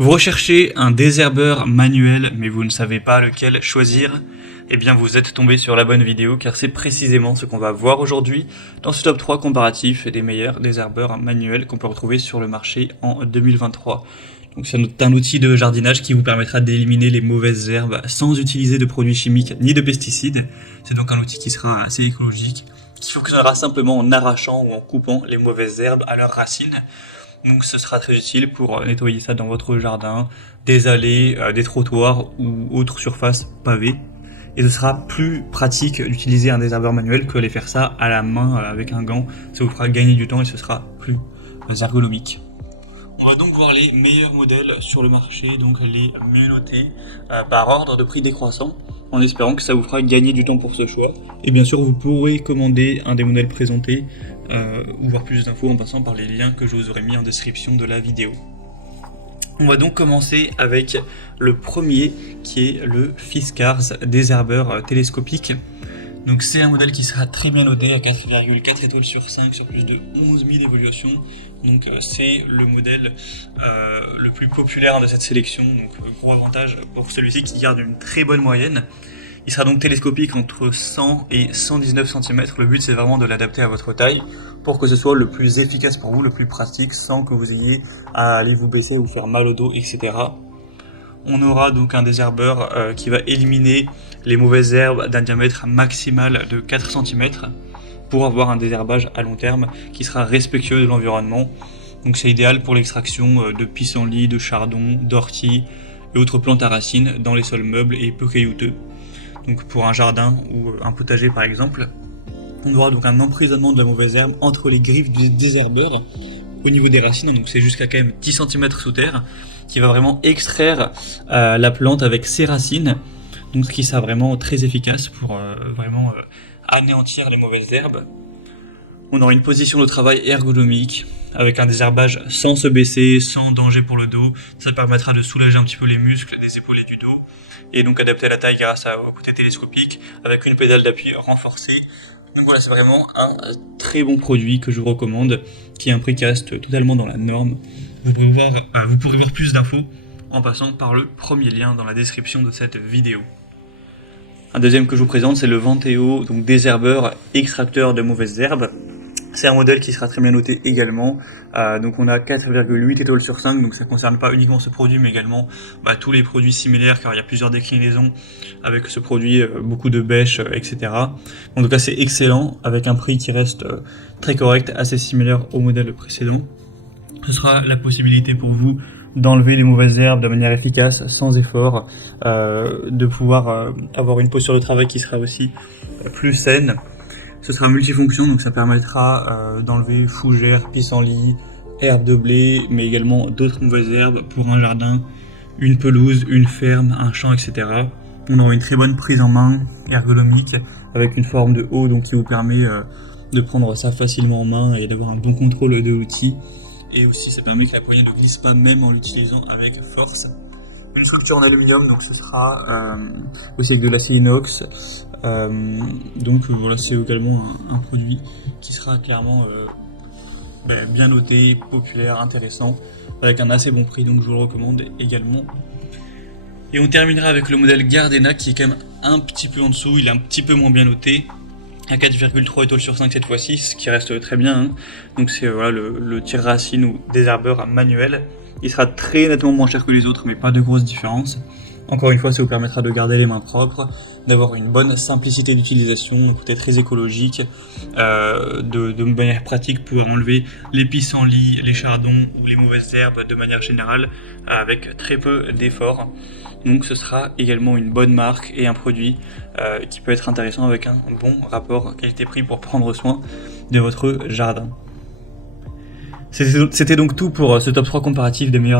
Vous recherchez un désherbeur manuel, mais vous ne savez pas lequel choisir? Eh bien, vous êtes tombé sur la bonne vidéo, car c'est précisément ce qu'on va voir aujourd'hui dans ce top 3 comparatif des meilleurs désherbeurs manuels qu'on peut retrouver sur le marché en 2023. Donc c'est un outil de jardinage qui vous permettra d'éliminer les mauvaises herbes sans utiliser de produits chimiques ni de pesticides. C'est donc un outil qui sera assez écologique, qui fonctionnera simplement en arrachant ou en coupant les mauvaises herbes à leurs racines. Donc ce sera très utile pour nettoyer ça dans votre jardin, des allées, des trottoirs ou autres surfaces pavées. Et ce sera plus pratique d'utiliser un désherbeur manuel que de les faire ça à la main avec un gant. Ça vous fera gagner du temps et ce sera plus ergonomique. On va donc voir les meilleurs modèles sur le marché, donc les mieux notés par ordre de prix décroissant, en espérant que ça vous fera gagner du temps pour ce choix. Et bien sûr, vous pourrez commander un des modèles présentés ou voir plus d'infos en passant par les liens que je vous aurai mis en description de la vidéo. On va donc commencer avec le premier qui est le Fiskars désherbeur télescopique. Donc c'est un modèle qui sera très bien noté à 4,4 étoiles sur 5 sur plus de 11 000 évaluations. Donc c'est le modèle le plus populaire de cette sélection. Donc gros avantage pour celui-ci qui garde une très bonne moyenne. Il sera donc télescopique entre 100 et 119 cm. Le but c'est vraiment de l'adapter à votre taille pour que ce soit le plus efficace pour vous, le plus pratique, sans que vous ayez à aller vous baisser, vous faire mal au dos, etc. On aura donc un désherbeur qui va éliminer les mauvaises herbes d'un diamètre maximal de 4 cm pour avoir un désherbage à long terme qui sera respectueux de l'environnement. Donc c'est idéal pour l'extraction de pissenlits, de chardons, d'orties et autres plantes à racines dans les sols meubles et peu caillouteux. Donc pour un jardin ou un potager par exemple. On aura donc un emprisonnement de la mauvaise herbe entre les griffes du désherbeur au niveau des racines, donc c'est jusqu'à quand même 10 cm sous terre, qui va vraiment extraire la plante avec ses racines, donc ce qui sera vraiment très efficace pour vraiment anéantir les mauvaises herbes. On aura une position de travail ergonomique, avec un désherbage sans se baisser, sans danger pour le dos. Ça permettra de soulager un petit peu les muscles des épaules et du dos, et donc adapter à la taille grâce au côté télescopique, avec une pédale d'appui renforcée. Donc voilà, c'est vraiment un très bon produit que je vous recommande, qui a un prix qui reste totalement dans la norme. Vous pourrez voir plus d'infos en passant par le premier lien dans la description de cette vidéo. Un deuxième que je vous présente, c'est le Venteo, donc désherbeur extracteur de mauvaises herbes. C'est un modèle qui sera très bien noté également. Donc on a 4,8 étoiles sur 5, donc ça ne concerne pas uniquement ce produit, mais également tous les produits similaires, car il y a plusieurs déclinaisons avec ce produit, beaucoup de bêches, etc. En tout cas c'est excellent, avec un prix qui reste très correct, assez similaire au modèle précédent. Ce sera la possibilité pour vous d'enlever les mauvaises herbes de manière efficace, sans effort, de pouvoir avoir une posture de travail qui sera aussi plus saine. Ce sera multifonction, donc ça permettra d'enlever fougères, pissenlits, herbes de blé, mais également d'autres mauvaises herbes pour un jardin, une pelouse, une ferme, un champ, etc. On aura une très bonne prise en main ergonomique avec une forme de haut, donc qui vous permet de prendre ça facilement en main et d'avoir un bon contrôle de l'outil. Et aussi ça permet que la poignée ne glisse pas même en l'utilisant avec force. Une structure en aluminium, donc ce sera aussi avec de l'acier inox. Donc voilà, c'est également un produit qui sera clairement bien noté, populaire, intéressant, avec un assez bon prix, donc je vous le recommande également. Et on terminera avec le modèle Gardena qui est quand même un petit peu en dessous, il est un petit peu moins bien noté, à 4,3 étoiles sur 5 cette fois-ci, ce qui reste très bien, hein. Donc c'est voilà, le tire-racine ou désherbeur manuel. Il sera très nettement moins cher que les autres, mais pas de grosse différence. Encore une fois, ça vous permettra de garder les mains propres, d'avoir une bonne simplicité d'utilisation, un côté très écologique, de manière pratique pour enlever les pissenlits, les chardons ou les mauvaises herbes de manière générale, avec très peu d'efforts. Donc ce sera également une bonne marque et un produit qui peut être intéressant avec un bon rapport qualité-prix pour prendre soin de votre jardin. C'était donc tout pour ce top 3 comparatif des meilleurs